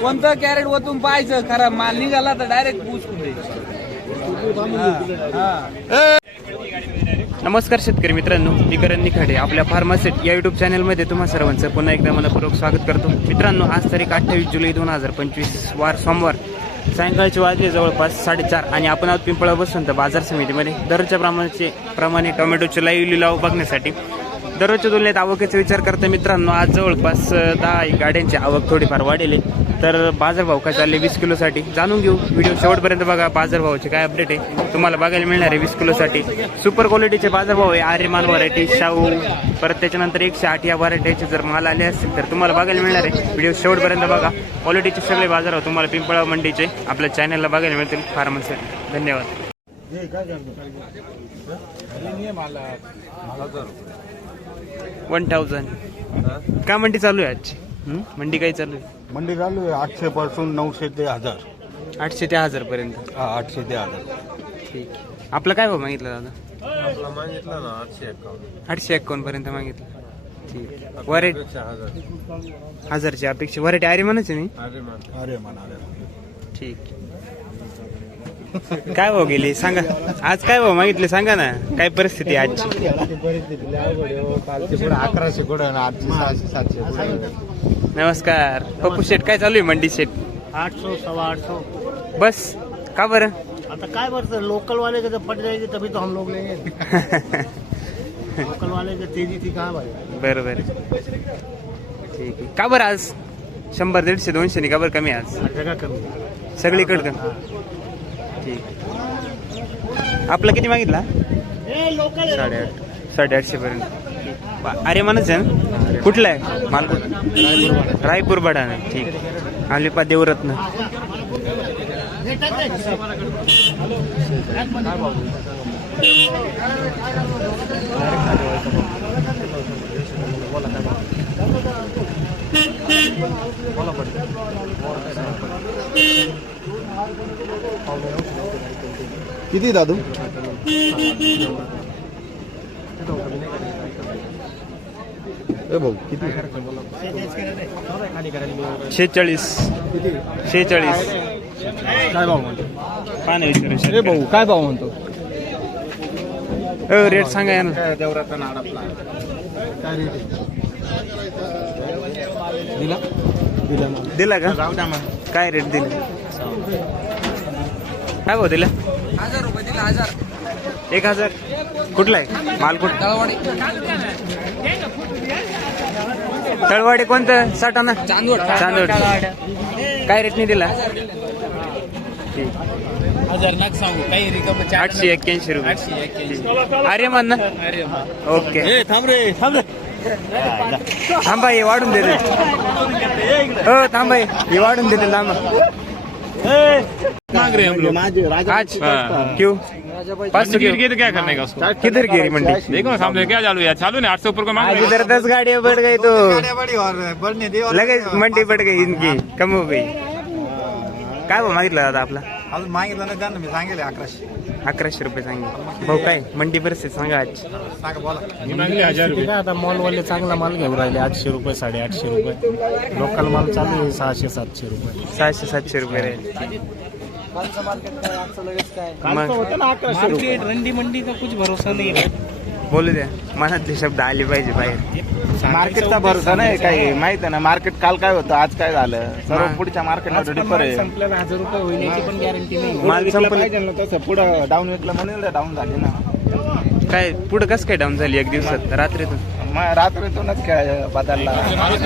कोणतं कॅरेट वतून पाहायचं? खरं माल निघाला तर डायरेक्ट पूछ नमस्कार शेतकरी मित्रांनो मी करण निखाडे. आपल्या फार्मासेट या युट्यूब चॅनलमध्ये तुम्हा सर्वांचं पुन्हा एकदा मनपूर्वक स्वागत करतो. मित्रांनो आज तारीख अठ्ठावीस जुलै दोन हजार पंचवीस वार सोमवार. सायंकाळचे वाजले जवळपास साडेचार आणि आपण आज पिंपळा बसून तर बाजार समितीमध्ये. दररोजच्या प्रमाणाचे प्रमाणे टोमॅटोचे लाईव्ह लिलाव बघण्यासाठी. दररोजच्या तुलनेत आवकेचा विचार करता मित्रांनो आज जवळपास दहा एक गाड्यांची आवक थोडीफार वाढेल. आहे. तर बाजारभाव काय चालले वीस किलोसाठी? जाणून घेऊ. व्हिडिओ शेवटपर्यंत बघा. बाजारभावाचे काय अपडेट आहे? तुम्हाला बघायला मिळणार आहे वीस किलोसाठी. सुपर क्वालिटीचे बाजारभाव आहे. आर्यमान व्हरायटी शाहू. परत त्याच्यानंतर एकशे आठ या व्हरायटीचे जर माल आले असतील तर तुम्हाला बघायला मिळणार आहे. व्हिडिओ शेवटपर्यंत बघा. क्वालिटीचे सगळे बाजारभाव तुम्हाला पिंपळा मंडीचे. आपल्या चॅनलला बघायला मिळतील. फार्मसी धन्यवाद. वन थाउजंड काय मंडी चालू आहे आजची? मंडी काय चालू आहे? मंडी चालू आहे आठशे पासून नऊशे ते हजार. आठशे ते हजार पर्यंत. हा आठशे ते हजार. ठीक आपलं काय भाव मागितलं दादा? आपला मागितला ना आठशे एकावन्न. आठशे एक्कावन्न पर्यंत मागितलं. ठीक वरेट हजार. हजारची अपेक्षा. वरायटी अरे म्हणायचे नाही अरे मान अरे म्हणा ठीक काय भाव गेले? सांगा. आज काय भाव मागितले? सांगा ना. काय परिस्थिती आहे आजची? अकराशे कुठे आठशे सहाशे सातशे कुठे नमस्कार. पप्पू शेट काय चालू आहे मंडी शेट आठ सौ सवा आठ सौ बस. का बरं? आता काय बरं लोकल वाले के तो फट जाएगी तभी तो हम लोग लेंगे लोकल वाले के तेजी थी कहाँ भाई? बरं बरं ठीक आहे. का बरं आज? शंभर दीडशे दोनशे का बरं कमी आज? जगह कमी. सगळीकडं का ठीक आपला किती मागितला? साडेआठ साडेआठशे पर्यंत. अरे म्हणच आहे ना? कुठला आहे? माल कुठं रायपूर बडा नाही ठीक आलिपा देवरत्न. किती दादू? ए भाऊ किती? शेहेचाळीस. शेहेचाळीस. काय भाऊ म्हणतो? पाणी विचारू ए भाऊ काय भाऊ म्हणतो? हो रेट सांगा या ना देवराचा काय रेट दिला? दिला दिला का? जाऊ द्या मग. काय रेट दिला? काय भाऊ दिला? हजार रुपये दिला हजार. एक हजार. कुठला आहे? माल कुठं तळवाडी. तळवाडी कोणतं? साठाना चांदवड. चांदवड. काय रेटने दिला? सांगू काही रिकम आठशे एक्क्याऐंशी रुपये. अरे मान ना? ओके. थांब रे थांब रे. थांबा हे वाढून देते हो थांबा हे. वाढून देते आज क्यों? पाँच सौ गिर गिर क्या करने का उसको? किधर गिरी मंडी? देखो सामने क्या चालू है चालू नहीं आठ सौ ऊपर को मांग हैं। इधर दस गाड़ियां बढ़ गई तो। बड़ी और बढ़ने दे लगेच मंडी बढ़ गई इनकी कम हो गई। काय भाव मागितला दादा आपला? अजून मागितलं नाही त्यांना मी सांगेल अकराशे. अकराशे रुपये सांगे भाऊ काय? मंडी परिस्थिती सांगा आज सांगा बोला. काय आता मॉल वाले चांगला माल घेऊन राहिले आठशे रुपये साडेआठशे रुपये. लोकल माल चालू आहे सहाशे सातशे रुपये. सहाशे सातशे रुपये राहील. मग रंडी मंडी का कुछ भरोसा नहीं बोलू द्या मनातले शब्द आले पाहिजे बाहेर. मार्केटचा भरोसा नाही काही. माहीत आहे ना मार्केट काल काय होतं आज काय झालं? सर्व पुढच्या मार्केटमध्ये डिफर आहे. हजार रुपये पण गॅरंटी नाही. माल पाहिजे ना तसं. पुढं डाऊन विकलं म्हणून डाऊन झाले ना. काय पुढं कसं काय डाऊन झाली एक दिवसात? रात्रीतून? मग रात्रीतूनच काय बदलला.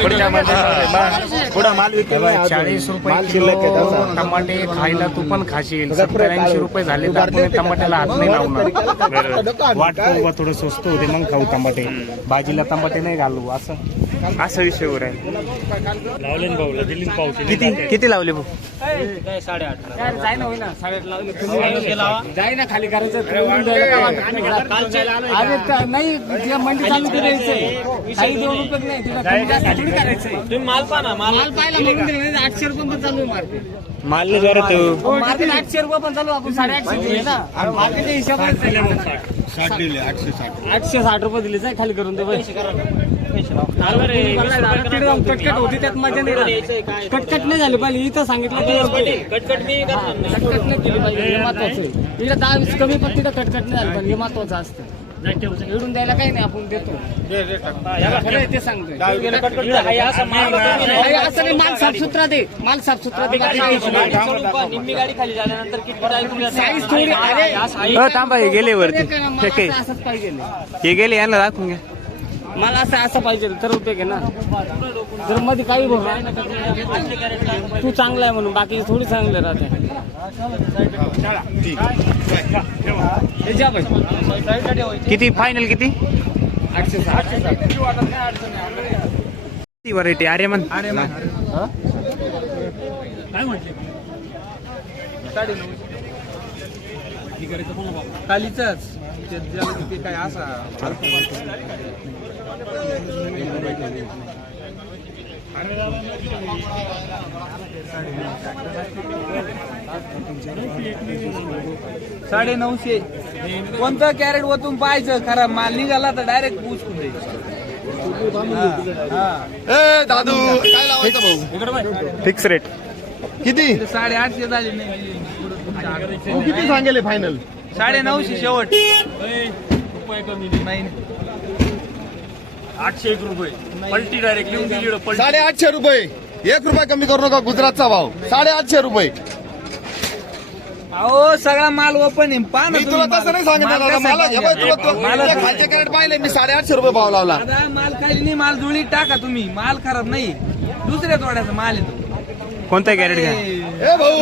पुढच्या मध्ये मग पुढं माल विकेल नाही अजून. चाळीस रुपये माल शिल्लक आहे तसा. टमाटे खायला तू पण खाशील. सत्तर ऐंशी रुपये झाले तर आपण टमाट्याला हात नाही लावणार. वाटतो बा थोडं स्वस्त होते मग खाऊ टमाटे. भाजीला टमाटे नाही घालू असं. असा विषय वर आहे किती? किती लावले भाऊ? जाय ना खाली. करायचं. नाही मंडी चालू करायचं माल पाहा माल. पाहिला आठशे रुपये पण चालू आहे मार्केट. माल नाही जरा तो मार्केट आठशे रुपये पण चालू आहे, आपण साडेआठशे दिले ना. आणि मार्केटच्या हिशोबाने आठशे साठ. रुपये दिले जाय खाली करून दे. तिकडे जाऊन कटकट होती त्यात मजा नाही. कटकट नाही झाली पाहिजे इथं सांगितलं. कटकट नाही केली पाहिजे हे महत्वाचं आहे. इकडे दहा वीस कमी पण तिथं कटकट नाही झाली पाहिजे हे महत्वाचं असतं. इकडून द्यायला काही नाही आपण देतो. ते सांगतोय. असं नाही, माल साफसुथरा दे. माल साफसुथरा दे साईज थोडी अरे हो थांबा हे गेले वरती. मला हे काय? असं- असंच पाहिजे. हे गेले यांना दाखवून घ्या. मला असं असं पाहिजे तर उपयोग आहे ना. जर मध्ये काही बोल तू चांगला आहे म्हणून बाकी थोडी चांगले राहते. हे. किती? फायनल किती? आठशे किती व्हरायटी आर्यमन? अरे मा खालीच ते काय असा साडे नऊशे कोणतं कॅरेट वतून पाहायचं? खरा माल निघाला तर डायरेक्ट पूछ दादू काय लावायचं भाऊ? फिक्स रेट किती? साडे आठशे झाले नाही तू किती सांगेल फायनल साडे नऊशे शेवट नाही. साडे आठशे रुपये. एक रुपया कमी करू नका गुजरातचा भाव. साडे आठशे रुपये. अहो सगळा माल ओपन आहे. पहा ना मी तुला. तसं नाही सांगितलं माल. कसा मला हे बघ, तुला पाहिजे? तो- माल- तुला खालचे कॅरेट पाहिले मी साडे आठशे रुपये भाव लावला. दादा माल खाली नाही माल जुळी टाका तुम्ही. माल खराब नाही. दुसऱ्या तोड्याचा माल येतो कोणता कॅरेट घ्या ए भाऊ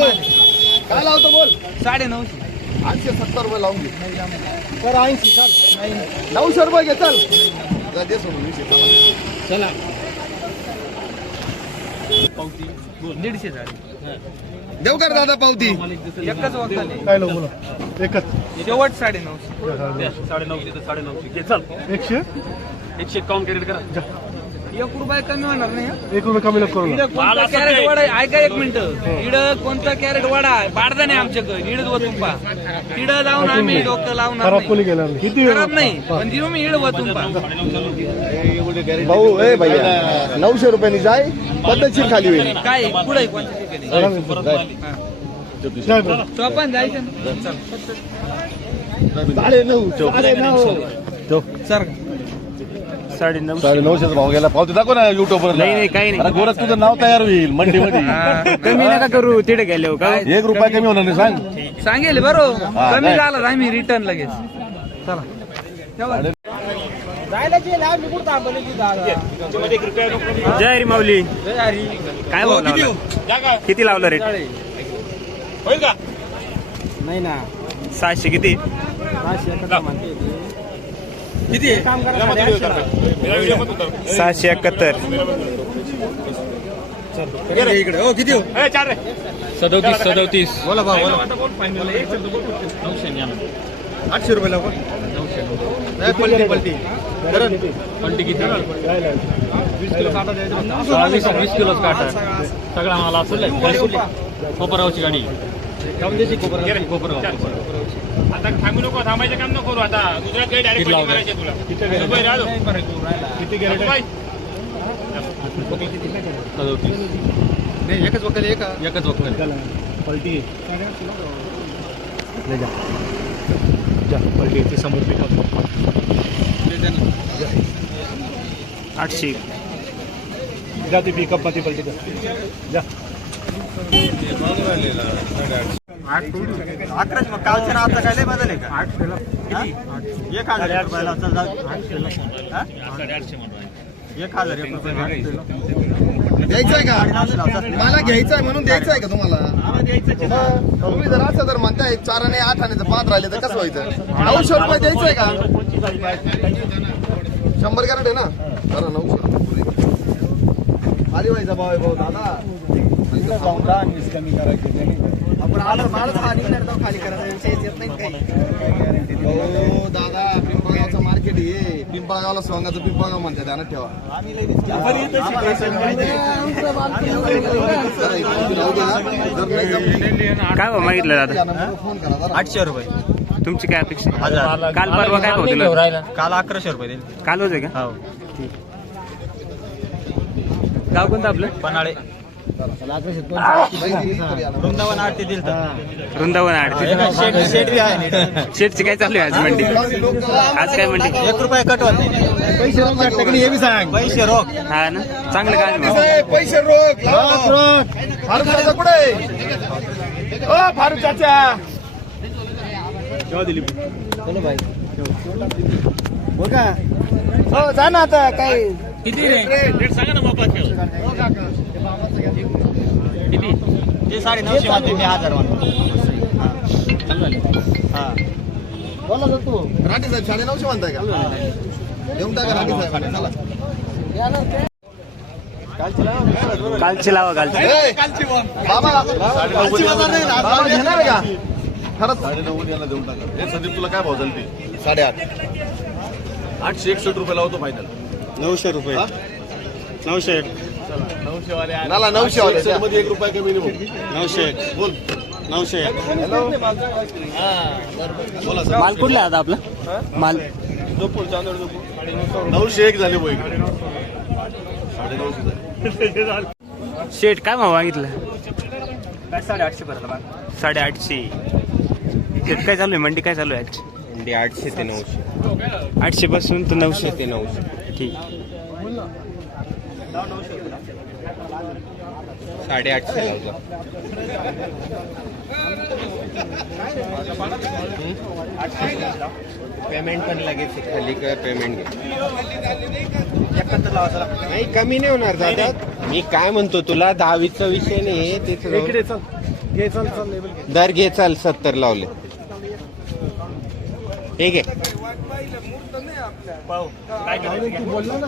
काय लावतो बोल? साडे नऊशे आठशे सत्तर रुपये लावून घे. तर ऐंशी चाल. नऊशे रुपये घे चल. दे सोडून विषय चला. दीडशे साडे देऊ कर दादा पावती. एकच काय बोला? एकच. शेवट साडे नऊशे एकशे? एक रुपये कमी होणार नाही हं? एक रुपये कमी नको करू इकडं कोणता कॅरेट वडा आहे? ऐका एक मिनिट. इकडं कोणता कॅरेट वडा आहे? पाडदा नाही आमच्याकडे. इडच वतून पा इडं लावून आम्ही डोकं लावणार नाही. गेणार किती खराब नाही. पण देऊ मी इड वतून पा भाऊ ए भैया नऊशे रुपयानी जाय पद्धतशीर खाली होईल. काय? कुठं कोणत्या ठिकाणी? तो जायचं ना. साडे नऊ. साडे नऊ. सर साडे नऊ साडे नऊशेचा भाव गेला. पावती दाखव ना युट्यूब वर नाही नाही काही नाही. गोरख तुझं नाव तयार होईल मंडीमध्ये. कमी नका करू तिथे गेले हो का? एक रुपया कमी होणार नाही सांग. सांगेल बरोबर हा, कमी नाही. झालं तर आम्ही रिटर्न लगेच. चला. ठेवा. जय हरी माऊली. काय भाव लावला? किती लावला रेट नाही ना. सहाशे किती? किती? आहे? सहाशे एकाहत्तर. सदोतीस सदोतीस. आठशे रुपये लाव. पलटी पलटी. वीस वीस किलो काटा. सगळा मला असेल कोपरावची गाडी. आता थांबू नको थांबायचं काम नको करू. आता दुसऱ्या काही डायरेक्ट मारायचे तुला. रुपये राहतो. रुपये. एकच वकल एक. एकच वक्कल पलटी. ले जा. जा पलटी. ती समोर आठशे. जा ती पिकअपमध्ये पलटी कर. जा. अकराच मग कालच्या रातचा काय लय बदल आहे का? एक हजार एक रुपयाला चल जाऊ. हा? एक हजार एक रुपये द्यायचंय का? मला घ्यायचंय म्हणून द्यायचंय का तुम्हाला? तुम्ही जर असं जर म्हणताय चाराने आठ आणि पाच राहिले तर कसं व्हायचं? नऊशे रुपये द्यायचंय का? शंभर कॅरेट आहे ना? बरं नऊशे. रुपये खाली व्हायचा भाव आहे भाऊ दादा. कमी करायचे आपण आलं मालच खाली खाली करायचं हो दादा पिंपळगावचं मार्केट आहे. पिंपळगावला सोंगाचं पिंपळगाव म्हणतात ध्यानात ठेवा. काय भाव मागितलं दादा? नंबरवर फोन करा जरा. आठशे रुपये. तुमची काय अपेक्षा? हजार. काल परवा काय भाव दिला? काल अकराशे रुपये दिले. काल होते का? हो. गाव कोणतं आपलं? पन्हाळे. वृंदावन आरती दिल वृंदावन नीट. शेटची काय चालू आहे आज मंडी? आज काय मंडी? एक रुपये कट होत रोख हे सांग. पैसे रोख. हा ना? चांगलं काय पैसे रोख. फारुख चाचा कुठे ओ फारुख चाचा हो जा ना आता काय किती रे? रेट सांगा ना ठेव. किती? ते साडे नऊशे म्हणते मी हजार हा. बोला ना तू. राठी साहेब साडे नऊशे म्हणताय का? येऊन टाका राठी साहेब. चला. कालची लावा कालची बाबा कालची बाजार नाही ना, बाबा घेणार का? खरंच. साडे याला देऊन टाका. हे संदीप तुला काय भाव झाली ती साडेआठ. आठशे एकसष्ट रुपये लावतो फायनल नऊशे रुपये. नऊशे नाला नऊशे वाले. मध्ये एक रुपया कमी नाही नऊशे बोल. नऊशे माल कुठला आहे आता आपला? माल. नऊशे एक झाले बोय साडे नऊशे झाले. शेट काय भाव मागितलं? साडेआठशे शेट काय चालू आहे? मंडी काय चालू आहे आज? आठशे ते नऊशे. आठशे पासून तर नऊशे. ते नऊशे. ठीक. साडेआठशे लावतो. पेमेंट पण लगेच. खाली काय पेमेंट नाही कमी नाही होणार दादा. मी काय म्हणतो तुला दहावीचा विषय नाही ते दर घे चाल सत्तर लावले. ठीक आहे. बोललो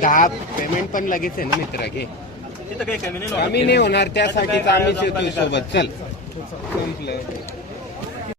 दहा पेमेंट पण लगेच आहे ना मित्रा घे. तिथं काही कमी नाही कमी नाही होणार त्यासाठीच आम्हीच येतोय सोबत. चल. संपलं